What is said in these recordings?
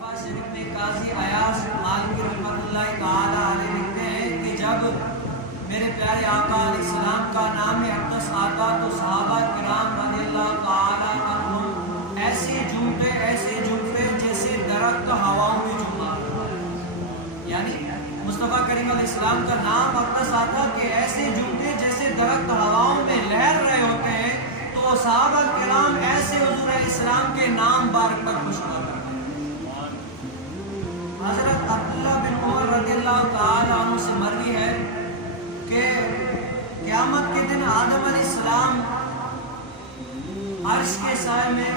شفا شریف میں قاضی ایاز مالکی رحمۃ اللہ تعالی علیہ لکھتے ہیں کہ جب میرے پیارے آقا علیہ السلام کا نام اقدس آتا تو صحابہ کرام رضی اللہ تعالی عنہم ایسے جھومتے جیسے درخت ہواؤں میں جھوما. یعنی مصطفیٰ کریم علیہ السلام کا نام اقدس آتا کہ ایسے جھومتے جیسے درخت ہواؤں میں لہر رہے ہوتے ہیں. تو صحابہ کرام ایسے حضور علیہ السلام کے نام بارک پر خوش ہوا کرتے ہیں. حضرت عبداللہ بن عمر رضی اللہ تعالی عنہ سے مروی ہے کہ قیامت کے دن آدم علیہ السلام عرش کے سائے میں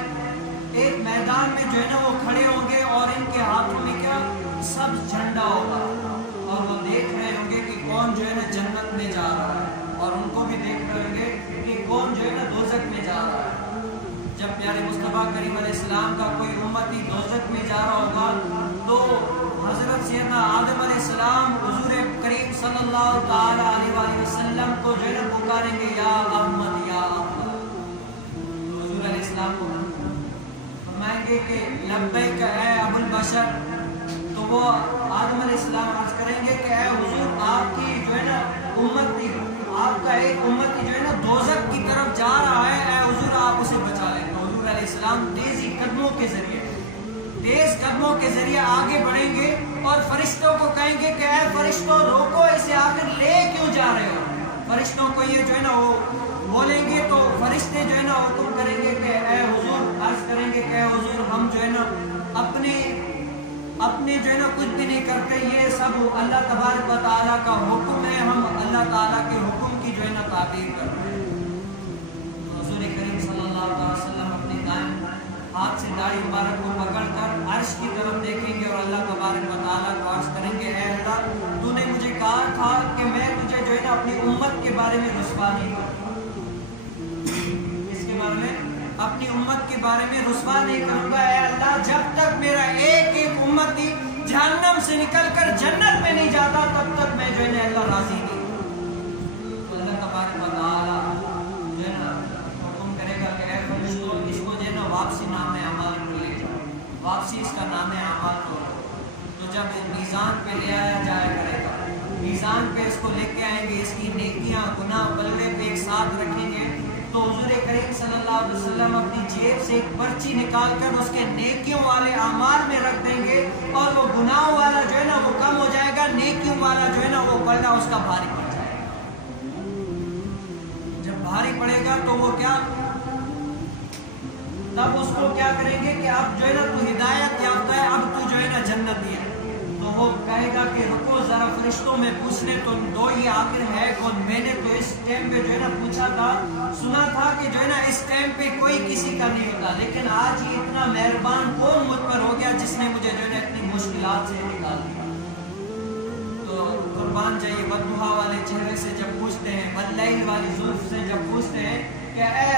ایک میدان میں جو ہے نا وہ کھڑے ہوں گے اور ان کے ہاتھوں میں کیا سبز جھنڈا ہوگا اور وہ دیکھ رہے ہوں گے کہ کون جو ہے نا جنت میں جا رہا ہے اور ان کو بھی دیکھ رہے ہوں گے کہ کون جو ہے نا دوزخ میں جا رہا ہے. جب پیارے مصطفیٰ کریم علیہ السلام کا کوئی امتی دوزخ میں جا رہا ہوگا تو حضرت سیدنا آدم علیہ السلام حضور کریم صلی اللہ تعالی علیہ وآلہ وسلم کو جو ہے نا پکاریں گے یا احمد یا احمد. حضور علیہ السلام کو فرمائیں گے کہ لبیک اے ابو البشر. تو وہ آدم علیہ السلام عرض کریں گے کہ اے حضور آپ کی جو ہے نا امتی آپ کا ایک امتی جو ہے نا دوزخ کی طرف جا رہا ہے, اے حضور آپ اسے بچا لیں. تو حضور علیہ السلام تیز قدموں کے ذریعے آگے بڑھیں گے اور فرشتوں کو کہیں گے کہ اے فرشتوں روکو اسے آخر لے کیوں جا رہے ہو. فرشتوں کو یہ جو ہے نا وہ بولیں گے تو فرشتے جو ہے نا حکم کریں گے کہ اے حضور عرض کریں گے کہ اے حضور ہم جو ہے نا اپنے جو ہے نا کچھ بھی نہیں کرتے, یہ سب اللہ تبارک و تعالیٰ کا حکم ہے, ہم اللہ تعالیٰ کے حکم کی جو ہے نا تعبیر کر رہے ہیں. تو حضور کریم صلی اللہ علیہ وسلم اپنے دائیں ہاتھ سے داڑھی مبارک کو پکڑ کر عرش کی طرف دیکھیں گے اور اللہ تبارک و تعالیٰ کو عرض کریں گے اے اللہ تو نے مجھے کہا تھا کہ میں تجھے جو ہے نا اپنی امت کے بارے میں رسوا نہیں کروں, اس کے بارے میں اپنی امت کے بارے میں رسوا نہیں کروں گا. اے اللہ جب تک میرا ایک امتی جہنم سے نکل کر جنت میں نہیں جاتا تب تک میں جو ہے نا اللہ راضی نہیں. تو اللہ تبارک و تعالیٰ جو ہے نا حکم کرے گا کہ اے فرشتوں اس کو جو ہے نا واپسی نام اعمال کو لے جاؤ, واپسی اس کا نام اعمال کو. تو جب میزان پہ لے آیا جایا کرے گا, میزان پہ اس کو لے کے آئیں گے, اس کی نیکیاں گناہ پلڑے پہ ایک ساتھ رکھیں گے. تو حضور کریم صلی اللہ علیہ وسلم اپنی جیب سے ایک پرچی نکال کر اس کے نیکیوں والے اعمال میں رکھ دیں گے اور وہ گناہوں والا جو ہے نا وہ کم ہو جائے گا, نیکیوں والا جو ہے نا وہ پلڑا اس کا بھاری پڑ جائے گا. جب بھاری پڑے گا تو وہ کیا تب اس کو کیا کریں گے کہ اب جو ہے نا تو ہدایت یافتہ ہے, اب تو جو ہے نا جنتی ہے. تو وہ کہے گا کہ رکو ذرا فرشتوں میں پوچھنے تو دو یہ آخر ہے کون. میں نے تو اس ٹائم پہ جو ہے نا پوچھا تھا, سنا تھا کہ جو ہے نا اس ٹائم پہ کوئی کسی کا نہیں ہوتا, لیکن آج یہ اتنا مہربان کون مجھ پر ہو گیا جس نے مجھے جو ہے نا اتنی مشکلات سے نکال دیا. تو قربان جائیے بددعا والے چہرے سے جب پوچھتے ہیں, بدلیل والی زلف سے جب پوچھتے ہیں کہ اے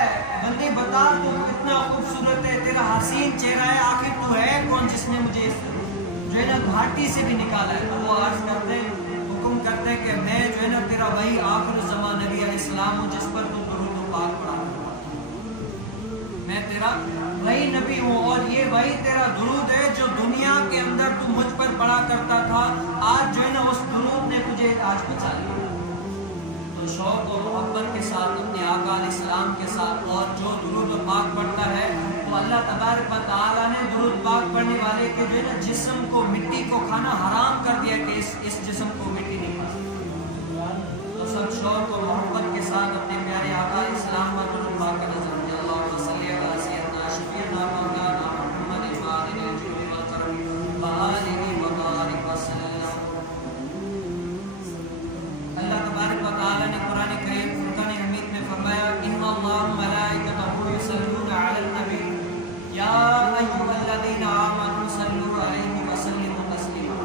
بندے بتا تو اتنا خوبصورت ہے, تیرا حسین چہرہ ہے, آخر تو ہے کون جس نے مجھے جو ہے نا گھاٹی سے بھی نکالا ہے. تو وہ عرض کرتے ہیں, حکم کرتے ہیں کہ میں جو ہے نا تیرا وہی آخر الزمان نبی علیہ السلام ہوں جس پر تو درود و پاک پڑھا کرتا ہوں. میں تیرا وہی نبی ہوں اور یہ وہی تیرا درود ہے جو دنیا کے اندر تو مجھ پر پڑھا کرتا تھا, آج جو ہے نا اس درود نے تجھے آج بچا لیا. تو شوق اور محبت کے ساتھ اپنے آقا علیہ السلام کے ساتھ اور جو درود و پاک پڑھتا ہے تو اللہ تبارک و تعالیٰ نے درود پاک پڑھنے والے کے جو ہے نا جسم کو مٹی کو کھانا حرام کر دیا کہ اس جسم کو مٹی نہیں کھا سکتا. تو سب شوق اور محبت کے ساتھ اپنے پیارے آقا علیہ السلام پر درود پاک کا نظر دیا. اللہم صلی علی سیدنا شفیعنا مولانا محمد الفاتح الجود والکرم وآلہ وبارک وسلم. اللہ تبارک و تعالیٰ نے قرآن کریم فرقان حمید میں فرمایا ان اللہ ملائکتہ یصلون علی النبی یا ایھا الذین آمنوا صلوا علیہ وسلموا تسلیما.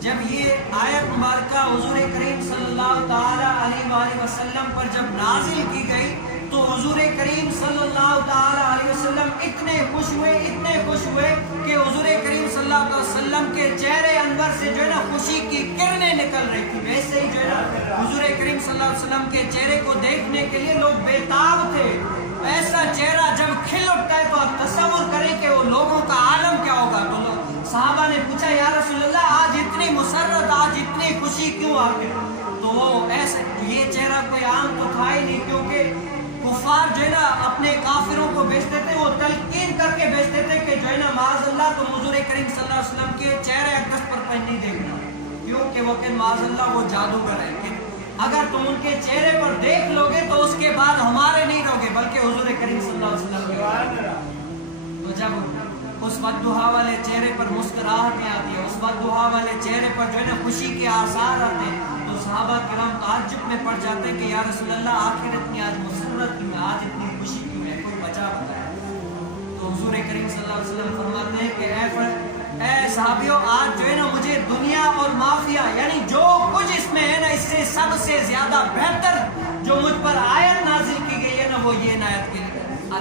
جب یہ آیت مبارکہ حضور کریم صلی اللہ تعالی علیہ وآلہ وسلم پر جب نازل کی گئی تو حضور کریم صلی اللہ تعالی علیہ وسلم اتنے خوش ہوئے کہ حضور کریم صلی اللہ علیہ وسلم کے چہرے انور سے جو ہے نا خوشی کی کرنیں نکل رہی تھی. ویسے ہی جو ہے نا حضور کریم صلی اللہ علیہ وسلم کے چہرے کو دیکھنے کے لیے لوگ بےتاب تھے. ایسا چہرہ جب کھل اٹھتا ہے تو آپ تصور کریں کہ وہ لوگوں کا عالم کیا ہوگا. تو क्यों आखिर? तो वो ऐसे, ये चेहरा कोई आम तो था ही नहीं, क्योंकि कुफार जो है ना अपने काफिरों को बेचते थे, वो तलकीन करके बेचते थे कि जो है ना माज़अल्लाह तुम हुज़ूर करीम सल्लल्लाहु अलैहि वसल्लम के चेहरे अक़दस पर नहीं देखना, क्योंकि वो माज़अल्लाह वो जादूगर है कि अगर तुम उनके चेहरे पर देख लोगे तो उसके बाद हमारे नहीं रहोगे बल्कि हुज़ूर करीम सल्लल्लाहु अलैहि वसल्लम के। तो जब उस वद्दुहा वाले चेहरे पर मुस्कुराहटें आती है, उस वद्दुहा वाले चेहरे पर जो है ना खुशी के आसार आते हैं, तो सहाबा किराम ताज्जुब में पड़ जाते हैं कि या रसूल अल्लाह आखिर इतनी आज मुसर्रत क्यों है, आज इतनी खुशी क्यों है, कोई वजह बताए। तो हुज़ूर करीम सल्लल्लाहु अलैहि वसल्लम फरमाते हैं कि ऐ सहाबियों, आज जो है ना मुझे दुनिया और माफिया यानी जो कुछ इसमें है ना, इससे सबसे ज्यादा बेहतर जो मुझ पर आयत नाजिल की गई है ना, वो ये आयत की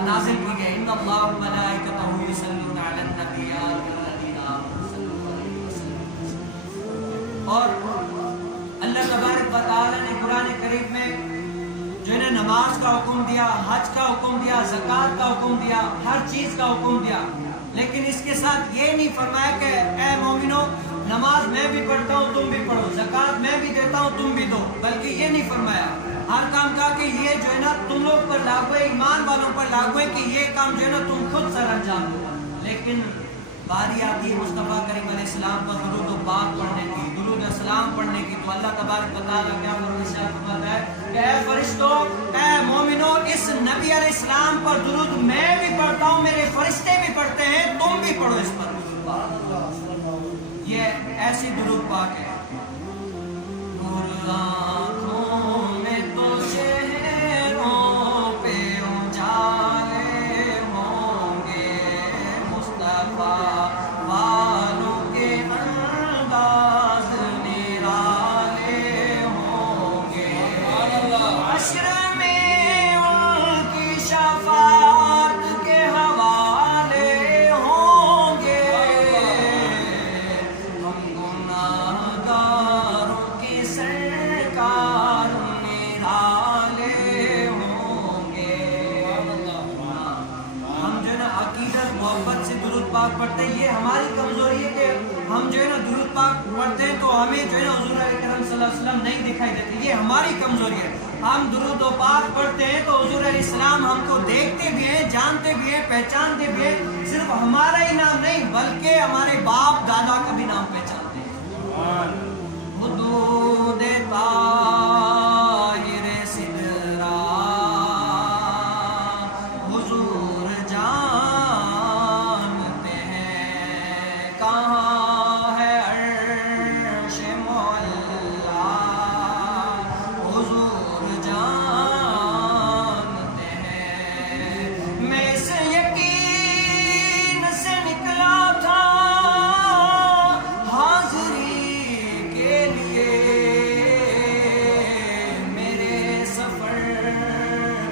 नाजिल की गई, इन्नल्लाह व मलाइकतहु युसल्लूना अलन नबी या अय्युहल्लज़ीना आमनू सल्लू अलैहि वसल्लम। और अल्लाह तबारक व तआला ने कुरान करीम में जो है ना नमाज का हुक्म दिया, हज का हुक्म दिया, ज़कात का हुक्म दिया, हर चीज का हुक्म दिया, लेकिन इसके साथ ये नहीं फरमाया कि ऐ मोमिनो नमाज मैं भी पढ़ता हूँ तुम भी पढ़ो, ज़कात मैं भी देता हूँ तुम भी दो, बल्कि ये नहीं फरमाया। हर काम कहा कि ये जो है ना तुम लोग पर लागू है, ईमान वालों पर लागू है कि ये काम जो है ना तुम खुद सर अंजाम दो। लेकिन बारी आती है मुस्तफ़ा करीम अलैहिस्सलाम पर दुरूद व पाक पढ़ने की, दुरूद सलाम पढ़ने की, तो अल्लाह तबारक व तआला क्या फरमाता है कि ऐ फरिश्तों, ऐ मोमिनो, इस नबी अलैहिस्सलाम पर दुरूद मैं भी पढ़ता हूँ, मेरे फरिश्ते भी पढ़ते हैं, तुम भी पढ़ो इस पर। ये ऐसी दुरूद पाक है। पढ़ते हैं, ये हमारी कमजोरी है कि हम जो है ना दुरूद पाक पढ़ते हैं तो हमें जो है ना हुज़ूर अकरम सल्लल्लाहु अलैहि वसल्लम नहीं दिखाई देते, ये हमारी कमजोरी है। हम दुरूद व पाक पढ़ते हैं तो हुज़ूर अलैहिस्सलाम हमको देखते भी हैं, जानते भी हैं, पहचानते भी हैं, सिर्फ हमारा ही नाम नहीं बल्कि हमारे बाप दादा का भी नाम पहचानते हैं। हुदूद ताहिर सिदरा हुज़ूर जानते हैं, कहाँ है अर्श मौला हुज़ूर जानते हैं। मैं इस यकीन से निकला था हाज़िरी के लिए, मेरे सफर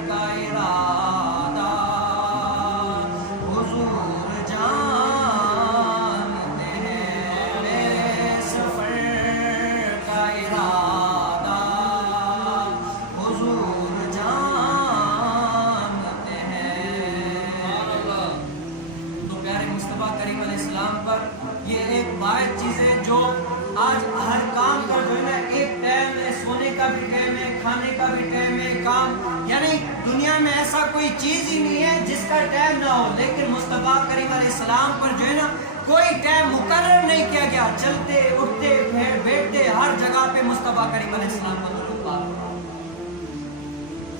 का इरादा हुज़ूर जानते हैं, मेरे सफर का इरादा हुज़ूर जानते हैं। तो प्यारे मुस्तफ़ा करीम अलैहिस्सलाम पर ये एक वाहिद चीज़ है जो आज हर काम का जो है ना एक टाइम है, सोने का भी टाइम है, खाने का भी टाइम है, काम यानी दुनिया में ऐसा कोई चीज़ ही नहीं है जिसका टाइम ना हो, लेकिन मुस्तफ़ा करीम अलैहिस्सलाम पर जो है ना कोई टाइम मुकर्रर नहीं किया गया। चलते उठते बैठते हर जगह पे मुस्तफ़ा करीम अलैहिस्सलाम का दुरूद पाक।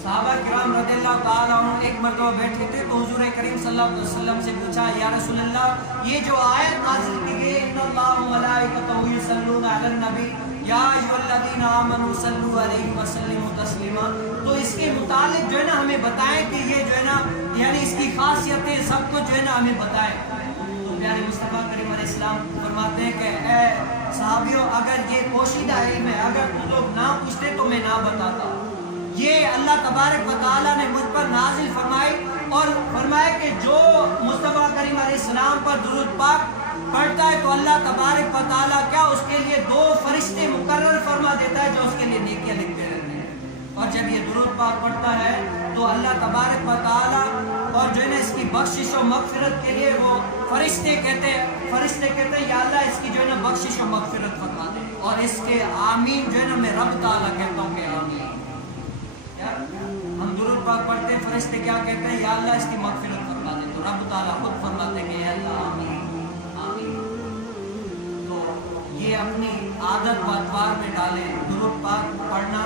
सहाबा किराम रज़ियल्लाहु ताला अन्हुम एक मरतबा बैठे थे तो हुज़ूर करीम सल्लल्लाहु अलैहि वसल्लम से पूछा, या रसूल अल्लाह, ये जो आयत नाज़िल की गई इन्नल्लाह व मलाइकतहु युसल्लूना अलन नबी या अय्युहल्लज़ीना आमनू सल्लू अलैहि व सल्लिमू तस्लीमा, तो इसके मुतालिक जो है ना हमें बताएं कि ये जो है ना यानी इसकी खासियतें सब कुछ जो है ना हमें बताएं। तो प्यारे मुस्तफ़ा करीम अलैहिस्सलाम फरमाते हैं कि ऐ सहाबियों, अगर ये पोशीदा इल्म है, अगर तुम लोग ना पूछते तो मैं ना बताता। ये अल्लाह तबारक व तआला ने मुझ पर नाजिल फरमाई और फरमाया कि जो मुस्तफ़ा करीम अलैहिस्सलाम पर दुरूद पाक पढ़ता है तो अल्लाह तबारक व तआला क्या उसके लिए 2 फरिश्ते मुकर्रर फरमा देता है जो उसके लिए नेकियां लिखते रहते हैं। और जब ये दुरूद पाक पढ़ता है तो अल्लाह तबारक व तआला और जो है ना इसकी बख्शिश और मगफिरत के लिए वो फरिश्ते कहते हैं या अल्लाह इसकी जो है ना बख्शिश और मगफिरत फरमा दे, और इसके आमीन जो है ना रब ताला कहता हूँ कि आमीन। यार हम दुरूद पाक पढ़ते हैं, फरिश्ते क्या कहते हैं, या अल्लाह इसकी मगफिरत फरमा दे, तो रब ताला खुद फरमाते हैं कि अल्लाह आमीन आमीन। तो ये अपनी आदत बतवार में डालें, दुरूद पाक पढ़ना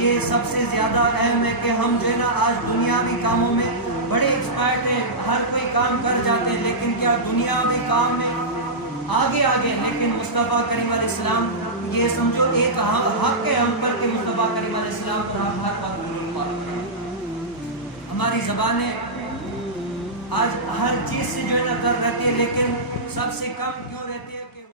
ये सबसे ज़्यादा अहम है कि हम जो है ना आज दुनियावी कामों में बड़े एक्सपर्ट हैं, हर कोई काम कर जाते हैं, लेकिन क्या दुनियावी काम में आगे आगे, लेकिन मुस्तफ़ा करीम अलैहिस्सलाम ये समझो एक हक है हम पर कि मुस्तफ़ा करीम अलैहिस्सलाम पर हम हर वक्त दुरूद पाक करें। हमारी ज़बानें आज हर चीज़ से जो है ना तर रहती है, लेकिन सबसे कम क्यों रहती है?